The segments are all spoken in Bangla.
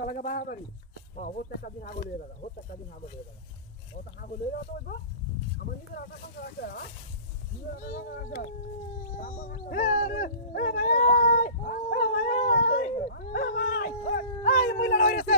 লাগা বাড়ি প্রত্যেকটা দিন আগলে দাদা প্রত্যেকটা দিন আগলে দাদা ও তো আগলে তো হইব আমার নিজের আটা সংসার আছে হ্যাঁ নিজের আটা সংসার আছে এই মহিলা হইছে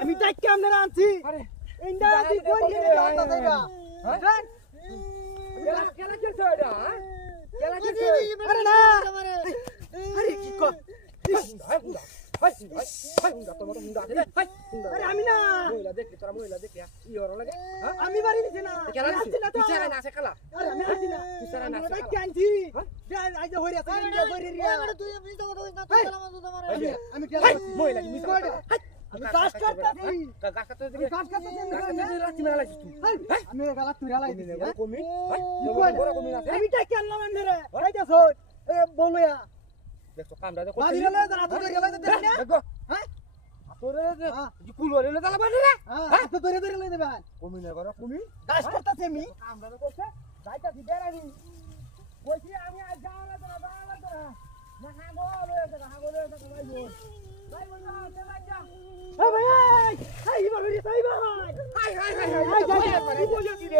আমি টাইকে আমনে আনছি ইন্ডা দি কই গেলে দাদা দেবা কেলা কেলা কেছে ওটা কেলা কেছে আরে না আরে কি কর আরে আমি না মহিলা দেখি তোরা মহিলা দেখি ই ওর লাগে আমি বাড়ি নিছি না আসছি না তো বিচারে না সেকালা আরে আমি আসছি না বিচারে না সেকালা কেনছি আই যে হইরা আছে ইন্ডিয়া বইরে রিয়া তুই আমি তো কথা না তুই সালাম তো তোমার আমি কেলা মহিলা কি মিস করে আমি কাজ করতেছি কাজ করতেছি কাজ করতেছি লাঠি মেলা লাইছিস তুই আমি গালা তুই লাই দিছি কমি বড় কমি আছে আমি টাই কেনলাম এনে এই দেখো এ বলয়া দেখো কামড়া দেখো বাড়ি গেলে তো হাত ধরে গেলে তো দেখো হ্যাঁ তোরে যে কুলরে লে দালা বানি রে হ্যাঁ তো ধরে ধরে লই দেবেন কমি না করো কমি কাজ করতেছি আমি কামড়া করছে যাইতাছি বেরানি কইছি আমি আজ যাওয়া তো না হাগো লয়ে যা হাগো লয়ে যা ভাই বল ভাই বল না যা এ ভাই এই ইবার হইছে এই ভাই হাই হাই হাই হাই যাই বলিও কি রে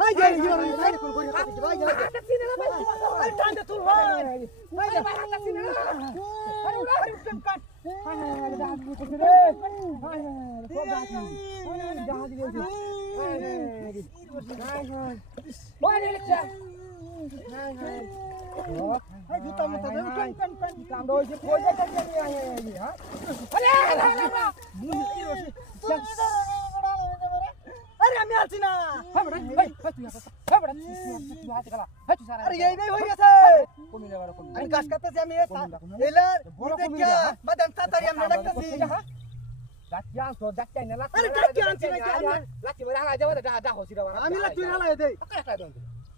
হাই যাই ইবার হইছে কোন কোন কাছে ভাই যাই হাত সিনে না ভাই টান্ডে তুল ভাই ভাই ভাই হাত সিনে না আরে আরে উঠন কাট হাই হাই হাই দাঁত মুছে রে হাই হাই সব দাঁত জাহাজ গেছে হাই হাই হাই বল রে চা হাই হাই এই জুতা মত দে কান কাম দই যে কই যা কাজ নিয়ে আয় হ্যাঁ আরে মুই রসি আরে আমি আছি না হ্যাঁ বড় ভাই তুই আসা হ্যাঁ বড় তুই হাতে গলা হ্যাঁ তুই সারা আরে এই নাই হই গেছে কমি না বড় কমি আমি কাজ করতেছি আমি এলা বড় কমি না বাদাম তাতারি আমরা ডাকতেছি হ্যাঁ লাঠি আনছো ডাকতে না লাঠি আরে ডাকতে আনছি না লাঠি মেরা হালা যাবে দা হসি দাও আমি লাঠি হালা দেই কাটা দাও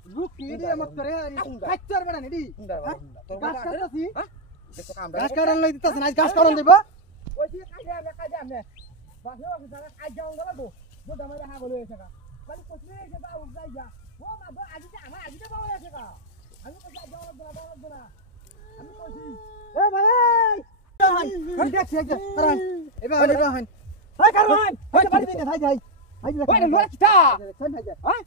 रुक कीड़ी मत करे फ्रैक्चर बना नेडी गाछ काटतासी देखो काम गाछ काटन लई दितास ना गाछ काटन देबो ओइसी काजे हमने बासे ओ सारा आज जाऊं गला दो दमारे हा गलो एसेका खाली कोसले जे बा उग जाई जा ओ मा दो आजी जा हम आजी बाव एसेका আমি তো যাও না আমি কইছি এ ভাই রহন দেখ দেখ রহন এবে আনি রহন হাই কারণ হাই বাড়ি দিতে যাই যাই ওই লোক কিটা হ্যাঁ